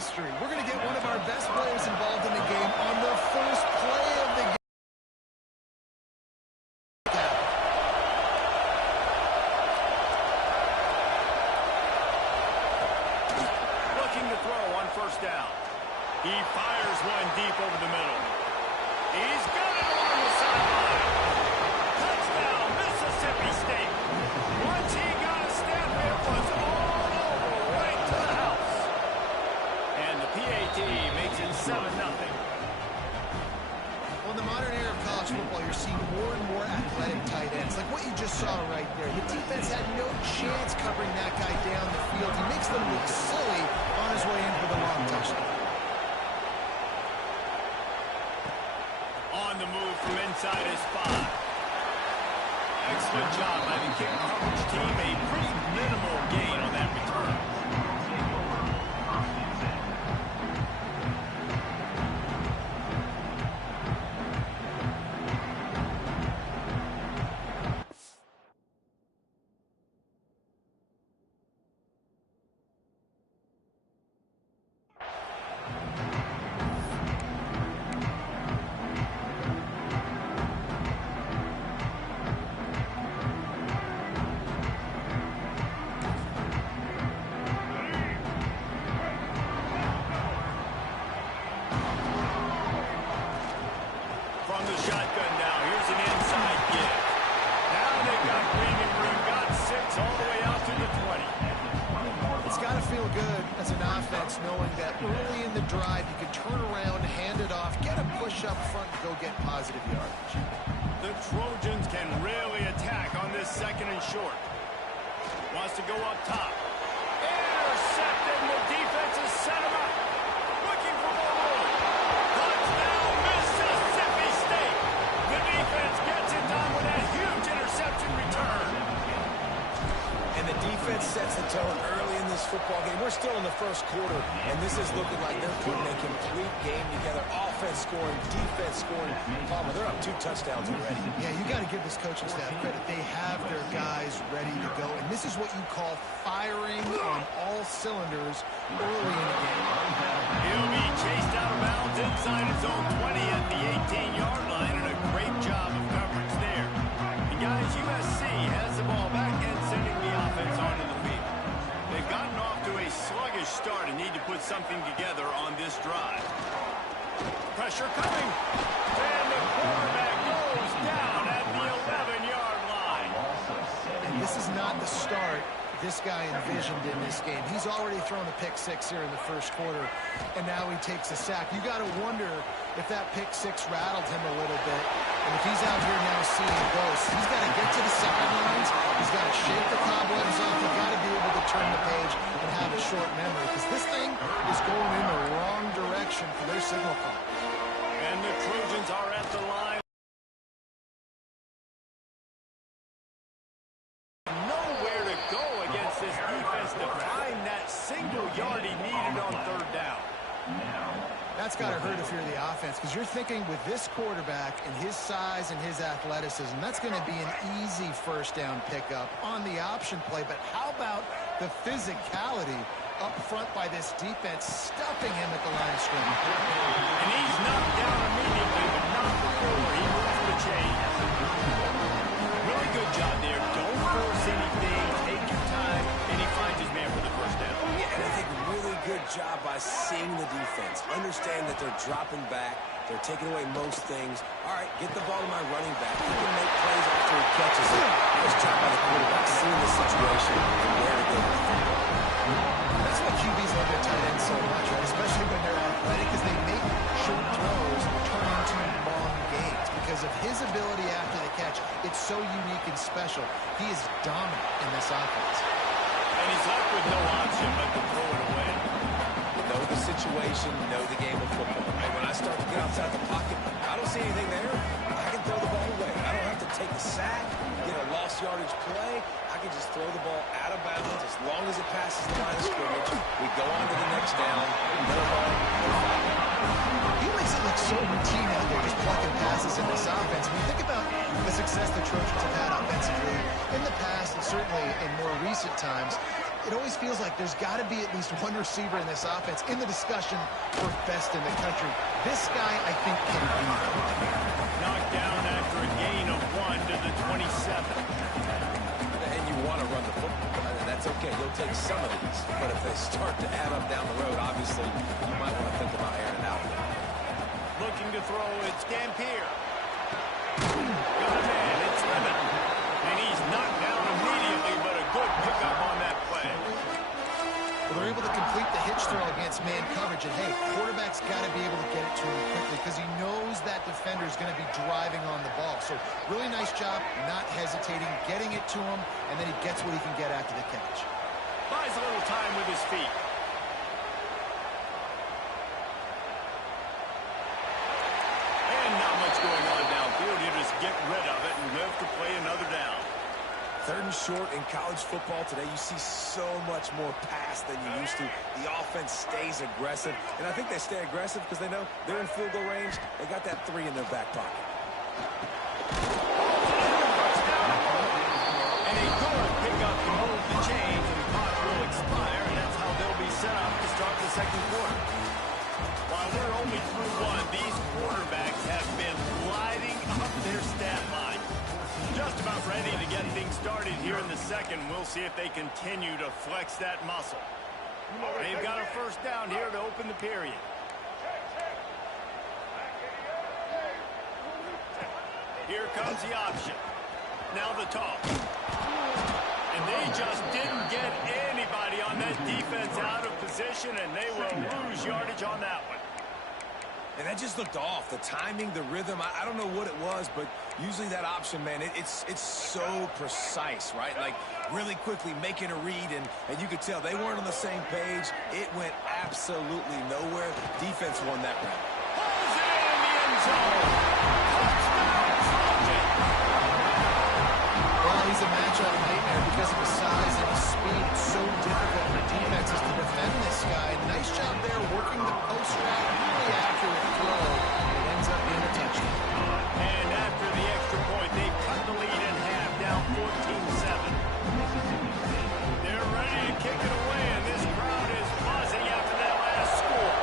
history. We're going to get one of our best players involved in the game on the first play of the game. Looking to throw on first down. He fires one deep over the middle. He's got it on the sideline. Touchdown, Mississippi State. Once he got a step, it was all over, right to the house. And the PAT makes it 7-0. Well, in the modern era of college football, you're seeing more and more athletic tight ends, like what you just saw right there. The defense had no chance covering that guy down the field. He makes them look silly on his way in for the long touchdown. On the move from inside his spot. Excellent job by the kick coverage team. A pretty minimal gain on that return. From the shotgun now, here's an inside give. Now they've got breathing room, got 6 all the way out to the 20. It's got to feel good as an offense knowing that early in the drive you can turn around, hand it off, get a push up front, and go get positive yardage. The Trojans can really attack on this 2nd and short. Wants to go up top. Intercepted, and the defense has set him up. Looking for more room. Touchdown, Mississippi State. The defense gets it done with that huge interception return. And the defense sets the tone early in this football game. We're still in the first quarter, and this is looking like they're putting a complete game together. Offense scoring, defense scoring. Palmer, they're up 2 touchdowns already. Yeah, you got to give this coaching staff credit. They have their guys ready to go, and this is what you call firing on all cylinders early in the game. He'll be chased out of bounds inside his own 20 at the 18-yard line, and a great job of coverage there. And guys, USC has the ball back and sending the offense onto the field. They've gotten off to a sluggish start and need to put something together on this drive. Pressure coming. And the quarterback goes down at the 11-yard line. And this is not the start this guy envisioned in this game. He's already thrown a pick 6 here in the first quarter, and now he takes a sack. You got to wonder if that pick 6 rattled him a little bit. And if he's out here now seeing ghosts, he's got to get to the sidelines. He's got to shake the cobwebs off. He's got to be able to turn the page and have a short memory, because this thing is going in the wrong direction for their signal call. And the Trojans are at the line. Nowhere to go against this defense to find that single yard he needed on 3rd down. That's got to hurt if you're the offense, because you're thinking with this quarterback and his size and his athleticism, that's going to be an easy first down pickup on the option play. But how about the physicality up front by this defense, stuffing him at the line of scrimmage? And he's knocked down immediately, but not before he moves the chain. Really good job there. Don't force anything. Take your time, and he finds his man for the first down. Yeah, and I think really good job by seeing the defense. Understand that they're dropping back. They're taking away most things. All right, get the ball to my running back. He can make plays after he catches it. Nice job by the quarterback, seeing the situation and where to go with the football. That's why QBs love their tight ends so much, right? Especially when they're athletic, because they make short throws turn into long gains. Because of his ability after the catch, it's so unique and special. He is dominant in this offense. And he's left with no option but to throw it away. Know the situation, know the game of football. And when I start to get outside the pocket, I don't see anything there. I can throw the ball away. I don't have to take a sack, get a lost yardage play. I can just throw the ball out of bounds as long as it passes the line of scrimmage. We go on to the next down. No ball, no foul. He makes it look so routine out there, just plucking passes in this offense. When you think about the success the Trojans have had offensively in the past, and certainly in more recent times, it always feels like there's got to be at least one receiver in this offense in the discussion for best in the country. This guy, I think, can be knocked down after a gain of 1 to the 27. And you want to run the football. That's okay. You'll take some of these. But if they start to add up down the road, obviously, you might want to think about airing it out. Looking to throw, it's Dampier. Got a man, it's Lemon. And he's knocked down immediately, but a good pickup on that play. Well, they're able to complete the hitch throw against man coverage. And, hey, quarterback's got to be able to get it to him quickly because he knows that defender is going to be driving on the ball. So really nice job, not hesitating, getting it to him, and then he gets what he can get after the catch. Buys a little time with his feet. And not much going on downfield. You just get rid of it and live to play another down. 3rd and short in college football today. You see so much more pass than you used to. The offense stays aggressive, and I think they stay aggressive because they know they're in field goal range. They got that 3 in their back pocket. And a good pickup to move the chains, and the clock will expire, and that's how they'll be set up to start the 2nd quarter. While we're only through 1, these quarterbacks have been lighting up their stat line. Just about ready to get things started here in the 2nd. We'll see if they continue to flex that muscle. They've got a 1st down here to open the period. Here comes the option. Now the toss. And they just didn't get anybody on that defense out of position, and they will lose yardage on that one. And that just looked off. The timing, the rhythm, I don't know what it was, but usually that option, man, it's so precise, right? Like, really quickly making a read, and you could tell they weren't on the same page. It went absolutely nowhere. Defense won that round. Pulls it in the end zone. Touchdown, Trojan. Well, he's a matchup nightmare because of his size and his speed. It's so difficult for defenses to defend this guy. Nice job there working the post route. Really accurate throw. It ends up being a touchdown. And after the extra point, they cut the lead in half, down 14-7. They're ready to kick it away, and this crowd is buzzing after that last score.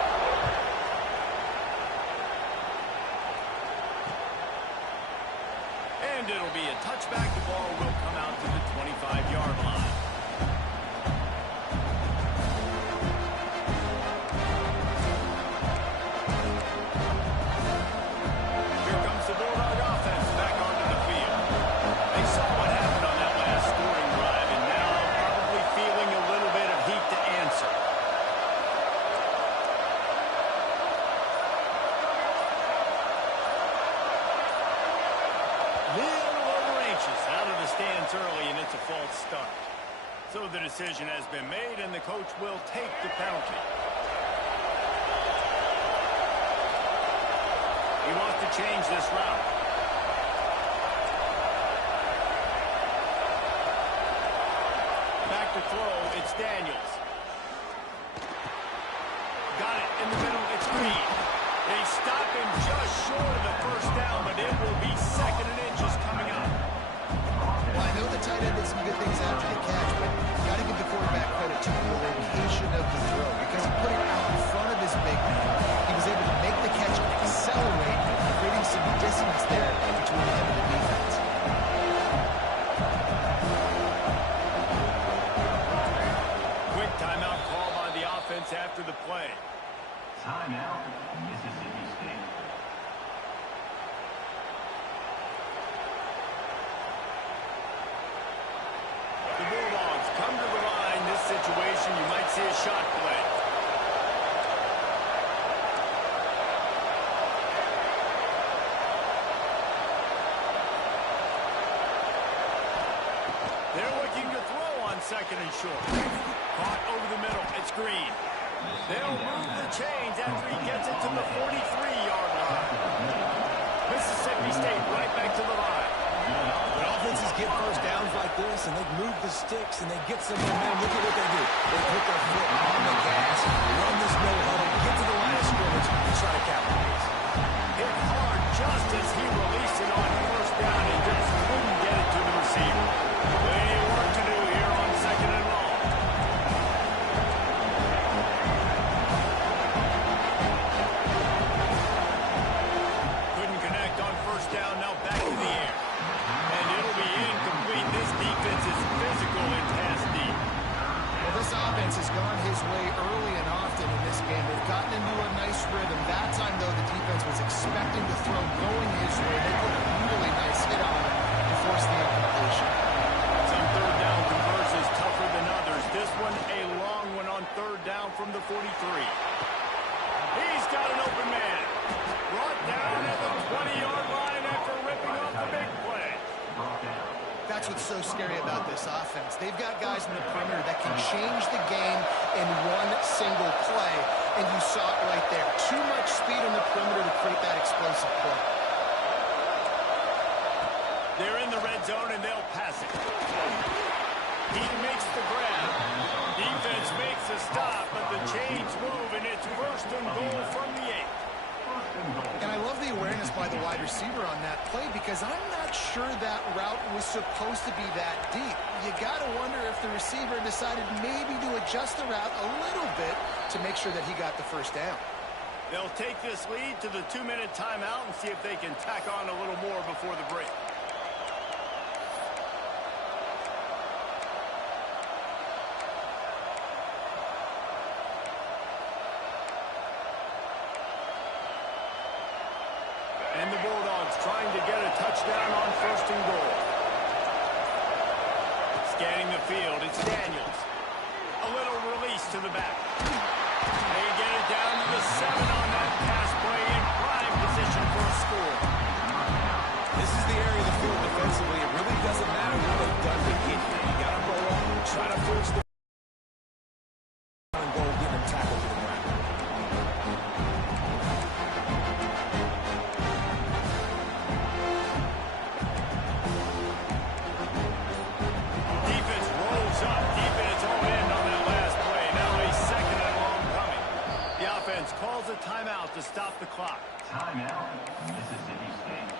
And it'll be a touchback. The ball will come out to the 25-yard line. Here comes the Bulldog offense back onto the field. They saw what happened on that last scoring drive, and now probably feeling a little bit of heat to answer. Little overanxious out of the stands early, and it's a false start. So the decision has been made, and the coach will take the penalty. He wants to change this route. Back to throw, it's Daniels. Got it in the middle, it's Green. They stop him just short of the 1st down, but it will be 2nd and inches coming up. Well, I know the tight end did some good things after the catch, but you got to give the quarterback credit to the location of the throw because he put it out in front of his big man. He was able to make the catch and accelerate, creating some distance there between him and the defense. Quick timeout call by the offense after the play. Timeout, Mississippi State. The Bulldogs come to the line. This situation, you might see a shot play. They're looking to throw on 2nd and short. Caught over the middle. It's Green. They'll move the chains after he gets it to the 43-yard line. Mississippi State right back to the line. When offenses get 1st downs like this and they move the sticks and they get some momentum, look at what they do. They put their foot on the gas, run this no huddle, get to the line of scrimmage, and try to capitalize. Hit hard just as he released it on 1st down and just couldn't get it to the receiver. Plenty of work to do here on 2nd and long. He's got an open man. Brought down at the 20-yard line after ripping off the big play. That's what's so scary about this offense. They've got guys in the perimeter that can change the game in one single play, and you saw it right there. Too much speed on the perimeter to create that explosive play. They're in the red zone, and they'll pass it. He makes the grab. Defense makes a stop, but the chains move, and it's first and goal from the 8. And I love the awareness by the wide receiver on that play because I'm not sure that route was supposed to be that deep. You got to wonder if the receiver decided maybe to adjust the route a little bit to make sure that he got the first down. They'll take this lead to the 2-minute timeout and see if they can tack on a little more before the break. And the Bulldogs trying to get a touchdown on first and goal. Scanning the field, it's Daniels. A little release to the back. They get it down to the 7 on that pass play in prime position for a score. This is the area of the field defensively. It really doesn't matter what they've done to get here. You got to go up, try to force the and go get a tackle to the ground. Defense rolls up deep in its own end on that last play. Now a second and long coming. The offense calls a timeout to stop the clock. Timeout, Mississippi State.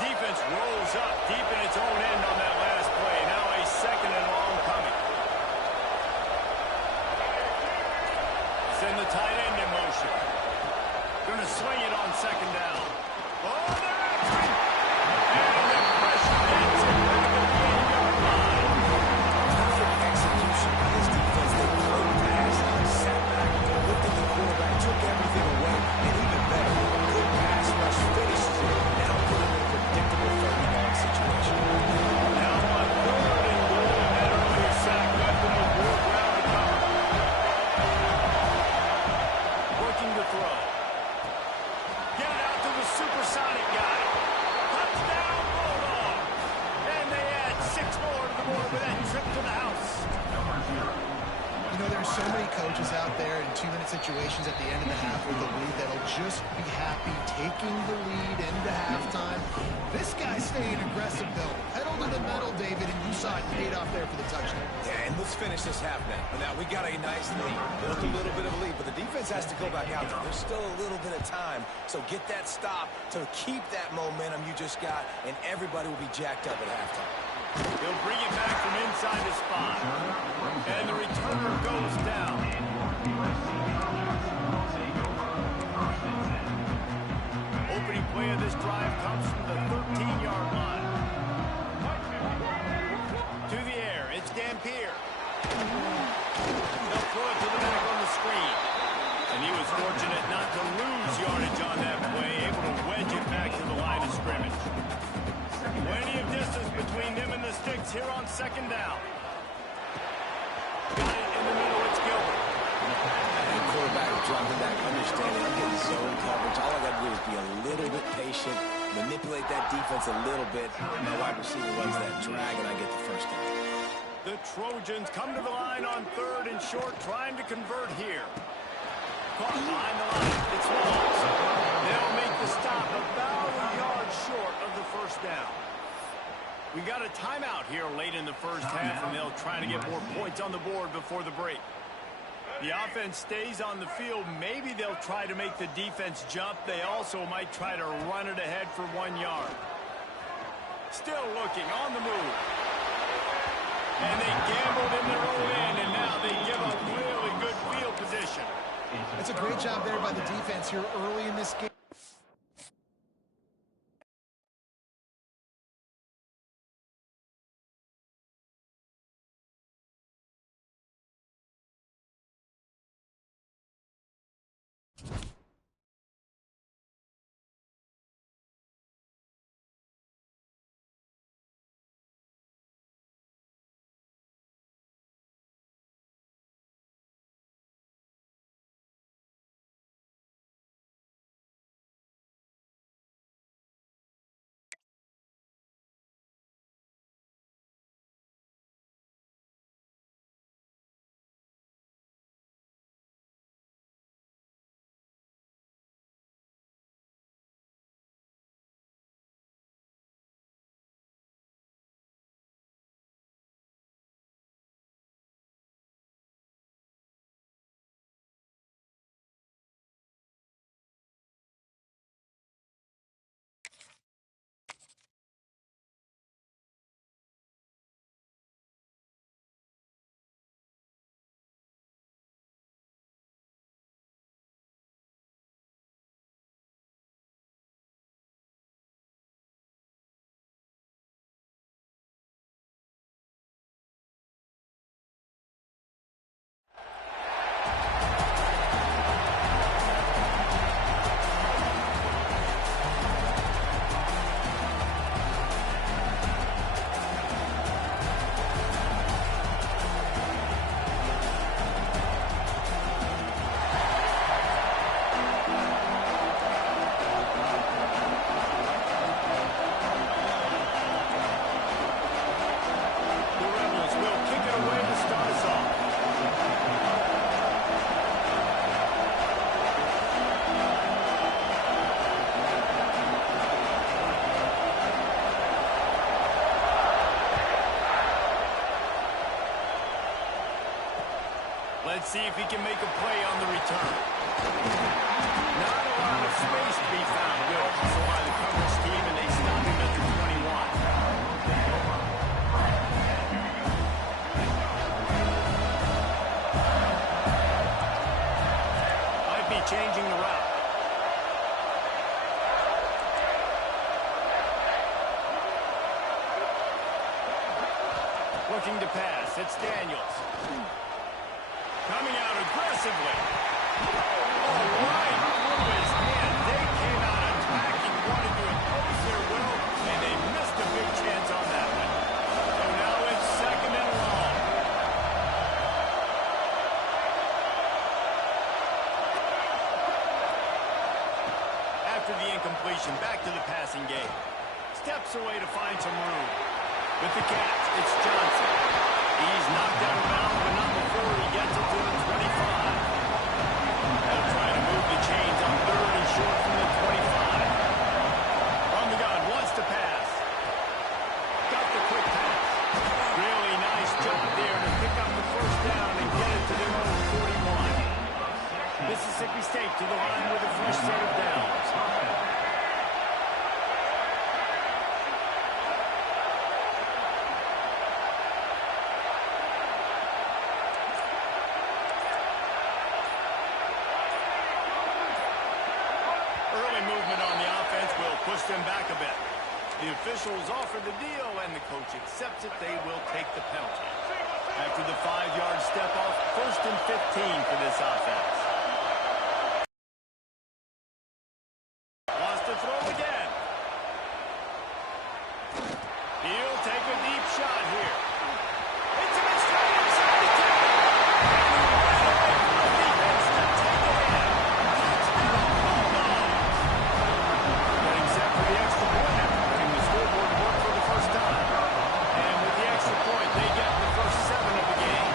Defense rolls up deep in its own end on that last play. Now a second and long coming. Send the tight end in motion. Going to swing it on second down. Oh, they're after him. And the pressure gets him back at the 8-yard line. Perfect execution by this defense. They played pass, sat back, looked at the quarterback, took everything away, and even better, good pass rush finishes it. Now put him in a predictable 30-yard situation. Now on third and goal, and that earlier sack left them with more ground to cover. Working to throw. Get it out to the supersonic guy. Touchdown, Bulldog. And they add 6 more to the board with that trip to the house. You know, there's so many coaches out there in 2-minute situations at the end of the half with the lead that'll just be happy taking the lead into halftime. This guy's staying aggressive, though. Pedal to the metal, David, and you saw it paid off there for the touchdown. Yeah, and let's finish this half now. Now, we got a nice lead. Built a little bit of a lead, but the defense has to go back out there. There's still a little bit of time, so get that stop to keep that momentum you just got, and everybody will be jacked up at halftime. He'll bring it back from inside the spot. And the returner goes down. Opening play of this drive comes from the 13-yard line. To the air, it's Dampier. They'll throw it to the back on the screen. And he was fortunate not to lose yardage on that play, able to wedge it back to the line of scrimmage. Plenty of distance between them and the sticks here on second down. Got it in the middle, it's Gilbert. And quarterback dropping back, understanding I'm getting zone coverage. All I got to do is be a little bit patient, manipulate that defense a little bit. My wide receiver runs that drag, and I get the first down. The Trojans come to the line on third and short, trying to convert here. Caught behind the line. It's Walls. They'll make the stop about a yard short of the first down. We got a timeout here late in the first half, and they'll try to get more points on the board before the break. The offense stays on the field. Maybe they'll try to make the defense jump. They also might try to run it ahead for 1 yard. Still looking on the move. And they gambled in their own end, and now they give up really good field position. That's a great job there by the defense here early in this game. Let's see if he can make a play on the return. Not a lot of space to be found. Good hustle by the coverage team, and they stop him at the 21. Might be changing the route. Looking to pass. It's Daniels. Coming out aggressively. All right. Through his hand. They came out attacking, wanted to impose their will, and they missed a big chance on that one. So now it's 2nd and long. After the incompletion, back to the passing game. Steps away to find some room. With the catch, it's Johnson. He's knocked out of bounds, but not before he gets it to the 25. They'll try to move the chains on 3rd and short from the 25. From the gun, wants to pass. Got the quick pass. Really nice job there to pick up the 1st down and get it to their own 41. Mississippi State to the line with a fresh set of downs. Push them back a bit. The officials offer the deal, and the coach accepts it. They will take the penalty. After the 5-yard step off, 1st and 15 for this offense. Wants to throw again. He'll take a deep shot here. It's a straight inside the 10. Right away from the defense to take it in. Touchdown, Bulldogs. Getting set for the extra point after putting the scoreboard to work for the first time. And with the extra point, they get the first 7 of the game.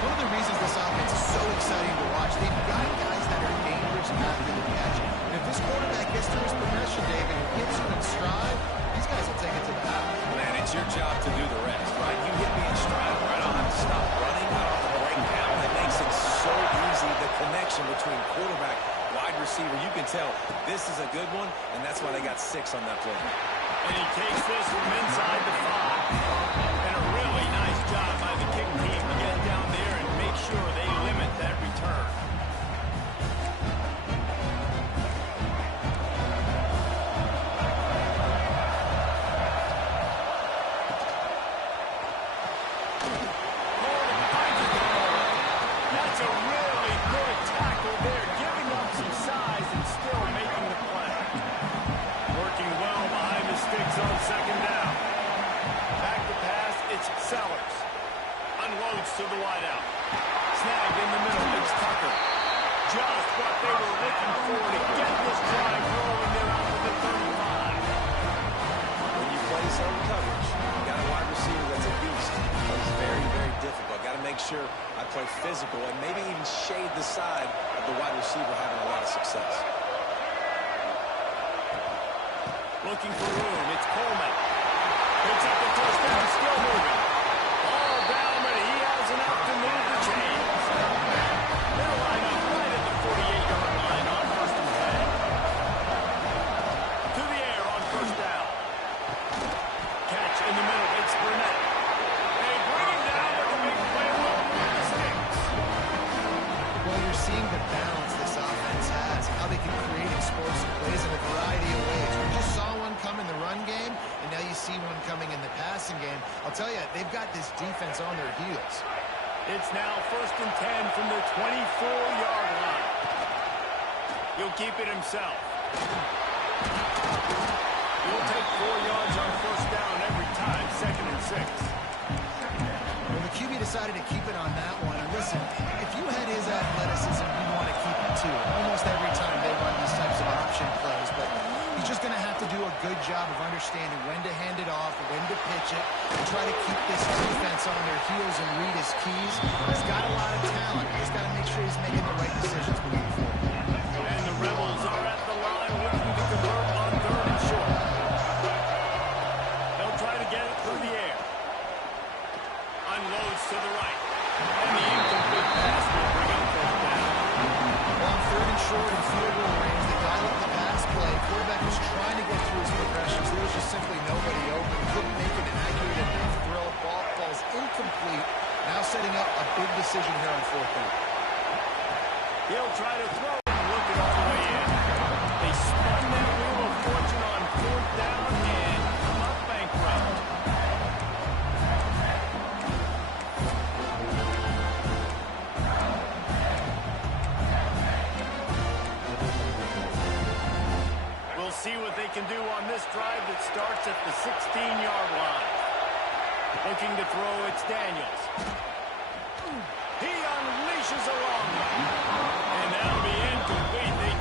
One of the reasons this offense is so exciting to watch, they've got guys that are dangerous after the catch. And if this quarterback gets to his progression, David, and hits you in stride, these guys will take it to the house. Man, it's your job to do the rest, right? You hit me in stride where I don't have to stop running. I don't have to break down. It makes it so easy, the connection between quarterback, wide receiver. You can tell this is a good one, and that's why they got 6 on that play. And he takes this from inside the 5. And a really nice job by the kick team to get down there and make sure they limit that return. That's a really good tackle there, giving up some size and still making the play. Working well behind the sticks on 2nd down. Back to pass, it's Sellers. Unloads to the wideout. Snag in the middle, it's Tucker. Just what they were looking for to get this drive rolling there out to the 35. When you play zone coverage, you got a wide receiver that's a beast. It's very, very difficult. Got to make sure I play physical and maybe even shade the side of the wide receiver having a lot of success. Looking for room, it's Coleman. Picks up the first down, still moving. All down, but he has enough to move the chains. They'll line up right at the 48-yard line on 1st and 10. To the air on 1st down. Catch in the middle, it's Burnett. They bring him down with a big play with the sticks. Well, you're seeing the balance this offense has, how they can create explosive plays in a variety of ways. We just saw one come in the run game, and now you see one coming in the passing game. I'll tell you, they've got this defense on their heels. It's now 1st and 10 from their 24-yard line. He'll keep it himself. He'll take 4 yards on 1st down every time, 2nd and 6. Well, the QB decided to keep it on that one. And listen, if you had his athleticism, you want to keep it too. Almost every time they run these types of option plays. But he's just going to have to do a good job of understanding when to hand it off, when to pitch it, and try to keep this defense on their heels and read his keys. He's got a lot of talent. He's got to make sure he's making the right decisions moving forward. And the Rebels are at the line looking to convert on 3rd and short. They'll try to get it through the air. Unloads to the right. And the incomplete decision here on 4th down. He'll try to throw it and look it all the way in. They spun that wheel of fortune on 4th down and come up bankrupt. We'll see what they can do on this drive that starts at the 16-yard line. Looking to throw, it's Daniels. He unleashes a long one. And that'll be incomplete. They